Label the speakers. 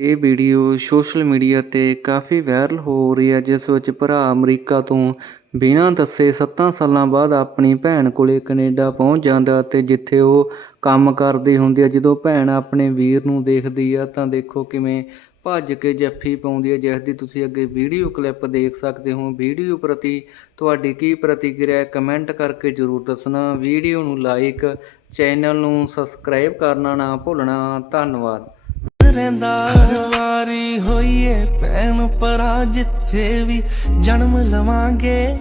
Speaker 1: ਇਹ video social media ਤੇ ਕਾਫੀ viral ਹੋ ਰਹੀ ਹੈ, ਜਿਸ ਵਿੱਚ ਭਰਾ ਅਮਰੀਕਾ ਤੋਂ ਬਿਨਾਂ ਦੱਸੇ 7 ਸਾਲਾਂ ਬਾਅਦ ਆਪਣੀ ਭੈਣ ਕੋਲੇ ਕੈਨੇਡਾ ਪਹੁੰਚ ਜਾਂਦਾ ਤੇ ਜਿੱਥੇ ਉਹ ਕੰਮ ਕਰਦੀ ਹੁੰਦੀ ਹੈ। ਜਦੋਂ ਭੈਣ ਆਪਣੇ ਵੀਰ ਨੂੰ ਦੇਖਦੀ ਆ ਤਾਂ ਦੇਖੋ ਕਿਵੇਂ ਭੱਜ ਕੇ ਜੱਫੀ ਪਾਉਂਦੀ ਹੈ। ਜਿਸ ਦੀ ਤੁਸੀਂ ਅੱਗੇ ਵੀਡੀਓ ਕਲਿੱਪ ਦੇਖ ਸਕਦੇ ਹੋ। ਵੀਡੀਓ ਪ੍ਰਤੀ ਤੁਹਾਡੀ ਕੀ ਪ੍ਰਤੀਕਿਰਿਆ ਕਮੈਂਟ ਕਰਕੇ ਜਰੂਰ ਦੱਸਣਾ। ਵੀਡੀਓ ਨੂੰ ਲਾਈਕ, ਚੈਨਲ ਨੂੰ ਸਬਸਕ੍ਰਾਈਬ ਕਰਨਾ ਨਾ ਭੁੱਲਣਾ। ਧੰਨਵਾਦ।
Speaker 2: ਰਹਿੰਦਾ ਹਰ ਵਾਰੀ ਹੋਈਏ ਭੈਣ ਭਰਾ ਜਿੱਥੇ ਵੀ ਜਨਮ ਲਵਾਂਗੇ।